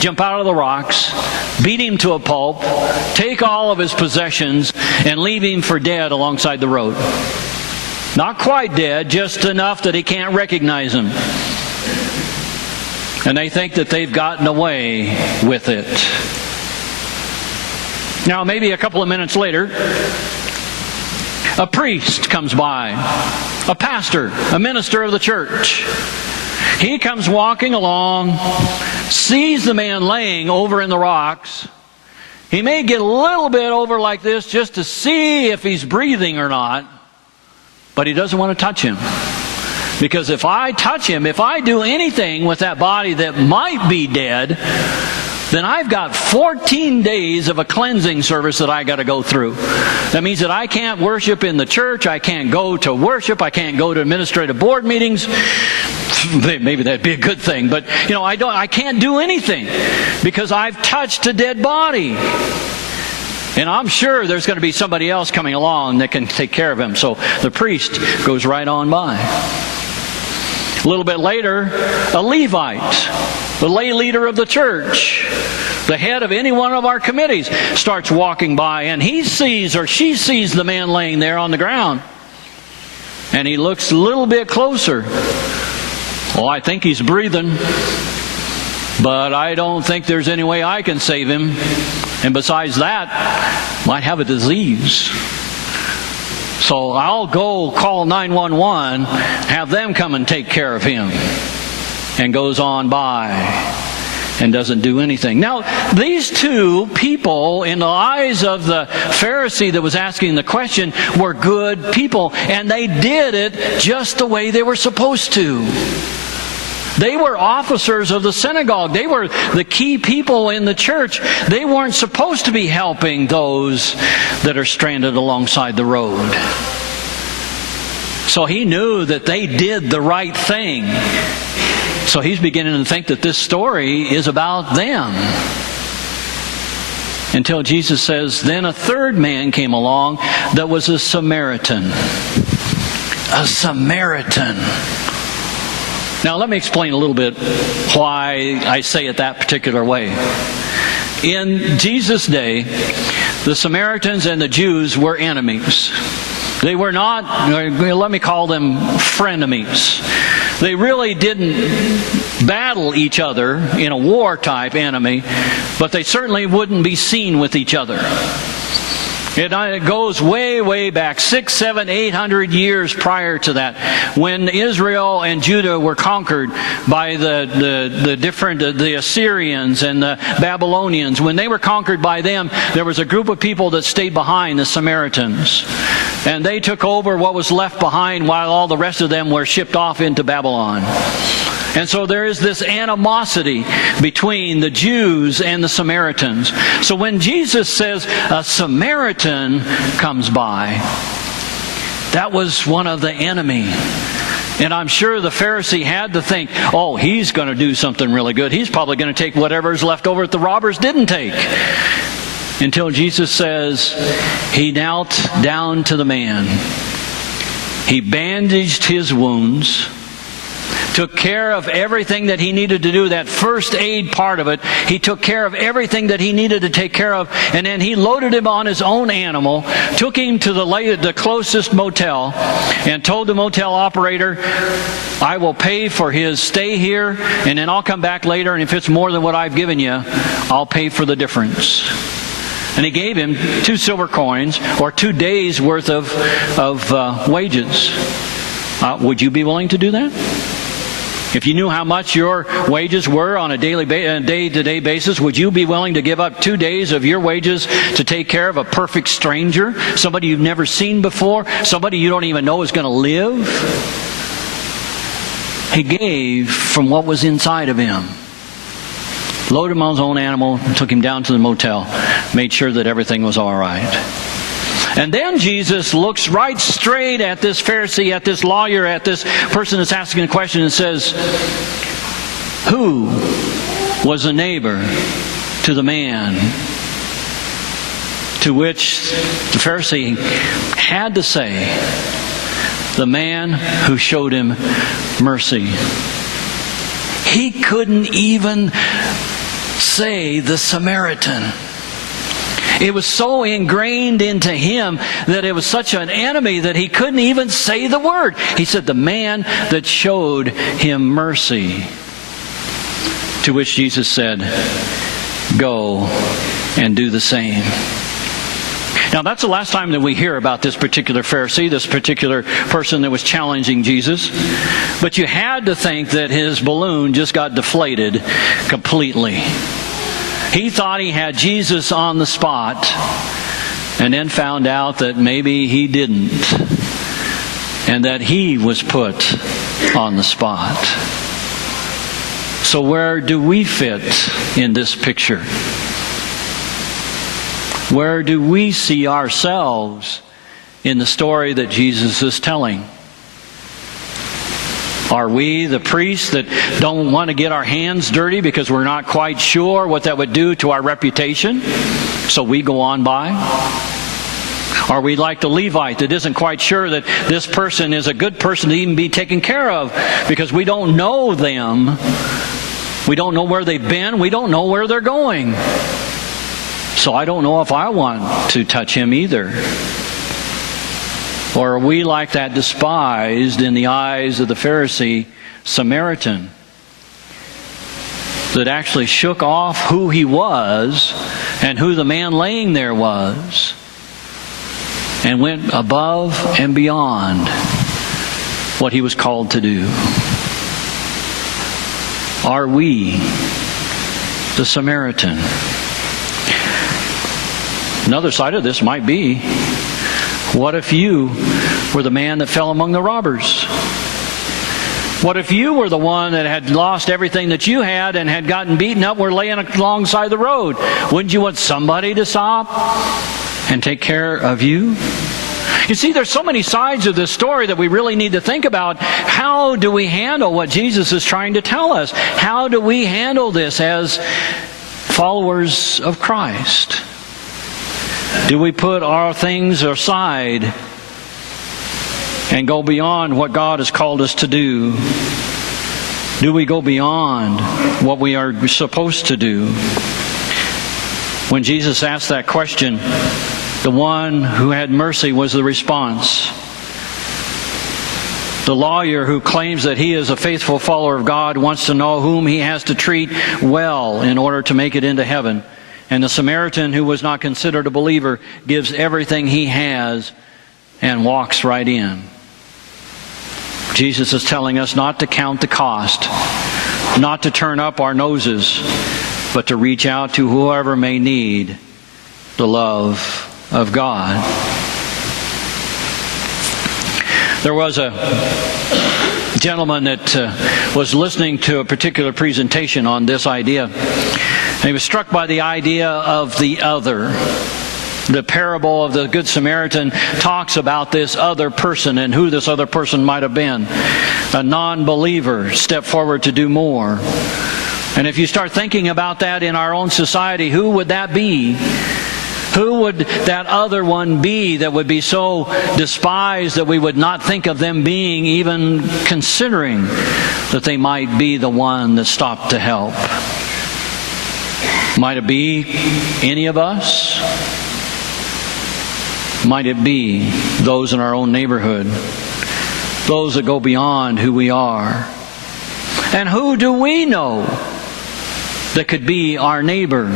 jump out of the rocks, beat him to a pulp, take all of his possessions, and leave him for dead alongside the road. Not quite dead, just enough that he can't recognize him. And they think that they've gotten away with it. Now, maybe a couple of minutes later, a priest comes by, a pastor, a minister of the church. He comes walking along, sees the man laying over in the rocks. He may get a little bit over like this just to see if he's breathing or not, but he doesn't want to touch him. Because if I touch him, if I do anything with that body that might be dead, then I've got 14 days of a cleansing service that I got to go through. That means that I can't worship in the church, I can't go to worship, I can't go to administrative board meetings. Maybe that'd be a good thing, but I can't do anything because I've touched a dead body. And I'm sure there's going to be somebody else coming along that can take care of him. So the priest goes right on by. A little bit later, a Levite, the lay leader of the church, the head of any one of our committees, starts walking by, and he sees or she sees the man laying there on the ground. And he looks a little bit closer. Well, I think he's breathing, but I don't think there's any way I can save him. And besides that, might have a disease. So I'll go call 911, have them come and take care of him. And goes on by and doesn't do anything. Now, these two people, in the eyes of the Pharisee that was asking the question, were good people. And they did it just the way they were supposed to. They were officers of the synagogue. They were the key people in the church. They weren't supposed to be helping those that are stranded alongside the road. So he knew that they did the right thing. So he's beginning to think that this story is about them. Until Jesus says, then a third man came along that was a Samaritan. A Samaritan. Now let me explain a little bit why I say it that particular way. In Jesus' day, the Samaritans and the Jews were enemies. They were not, let me call them frenemies. They really didn't battle each other in a war-type enemy, but they certainly wouldn't be seen with each other. It goes way, way back, 600, 700, 800 years prior to that, when Israel and Judah were conquered by the Assyrians and the Babylonians. When they were conquered by them, there was a group of people that stayed behind, the Samaritans. And they took over what was left behind while all the rest of them were shipped off into Babylon. And so there is this animosity between the Jews and the Samaritans. So when Jesus says a Samaritan comes by, that was one of the enemy. And I'm sure the Pharisee had to think, oh, he's going to do something really good. He's probably going to take whatever's left over that the robbers didn't take. Until Jesus says, he knelt down to the man. He bandaged his wounds, took care of everything that he needed to do, that first aid part of it. He took care of everything that he needed to take care of, and then he loaded him on his own animal, took him to the closest motel, and told the motel operator, I will pay for his stay here, and then I'll come back later, and if it's more than what I've given you, I'll pay for the difference. And he gave him 2 silver coins, or 2 days' worth of wages. Would you be willing to do that? If you knew how much your wages were on a day-to-day basis, would you be willing to give up 2 days of your wages to take care of a perfect stranger? Somebody you've never seen before? Somebody you don't even know is going to live? He gave from what was inside of him. Loaded him on his own animal, took him down to the motel, made sure that everything was all right. And then Jesus looks right straight at this Pharisee, at this lawyer, at this person that's asking a question and says, who was a neighbor to the man? To which the Pharisee had to say, the man who showed him mercy. He couldn't even say the Samaritan. It was so ingrained into him that it was such an enemy that he couldn't even say the word. He said, the man that showed him mercy. To which Jesus said, go and do the same. Now that's the last time that we hear about this particular Pharisee, this particular person that was challenging Jesus. But you had to think that his balloon just got deflated completely. He thought he had Jesus on the spot, and then found out that maybe he didn't, and that he was put on the spot. So where do we fit in this picture? Where do we see ourselves in the story that Jesus is telling? Are we the priests that don't want to get our hands dirty because we're not quite sure what that would do to our reputation, so we go on by? Are we like the Levite that isn't quite sure that this person is a good person to even be taken care of because we don't know them? We don't know where they've been. We don't know where they're going. So I don't know if I want to touch him either. Or are we like that despised in the eyes of the Pharisee Samaritan that actually shook off who he was and who the man laying there was and went above and beyond what he was called to do? Are we the Samaritan? Another side of this might be, what if you were the man that fell among the robbers? What if you were the one that had lost everything that you had and had gotten beaten up, were laying alongside the road? Wouldn't you want somebody to stop and take care of you? You see, there's so many sides of this story that we really need to think about. How do we handle what Jesus is trying to tell us? How do we handle this as followers of Christ? Do we put our things aside and go beyond what God has called us to do? Do we go beyond what we are supposed to do? When Jesus asked that question, the one who had mercy was the response. The lawyer who claims that he is a faithful follower of God wants to know whom he has to treat well in order to make it into heaven. And the Samaritan, who was not considered a believer, gives everything he has and walks right in. Jesus is telling us not to count the cost, not to turn up our noses, but to reach out to whoever may need the love of God. There was a gentleman that was listening to a particular presentation on this idea. And he was struck by the idea of the other. The parable of the Good Samaritan talks about this other person and who this other person might have been. A non-believer stepped forward to do more. And if you start thinking about that in our own society, who would that be? Who would that other one be that would be so despised that we would not think of them being even considering that they might be the one that stopped to help? Might it be any of us? Might it be those in our own neighborhood? Those that go beyond who we are? And who do we know that could be our neighbor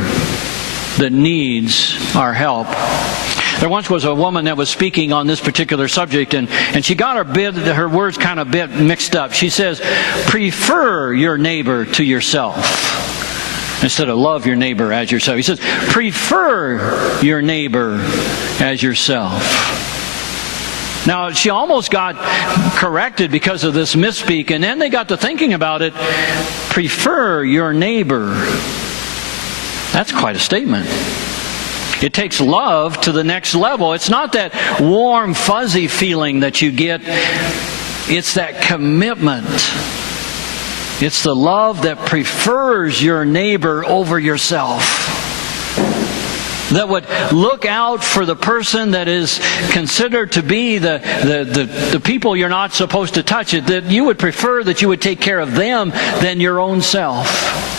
that needs our help? There once was a woman that was speaking on this particular subject, and she got her words kind of bit mixed up. She says, prefer your neighbor to yourself instead of love your neighbor as yourself. He says, prefer your neighbor as yourself. Now, she almost got corrected because of this misspeak, and then they got to thinking about it. Prefer your neighbor. That's quite a statement. It takes love to the next level. It's not that warm, fuzzy feeling that you get. It's that commitment. It's the love that prefers your neighbor over yourself. That would look out for the person that is considered to be the people you're not supposed to touch. That you would prefer that you would take care of them than your own self.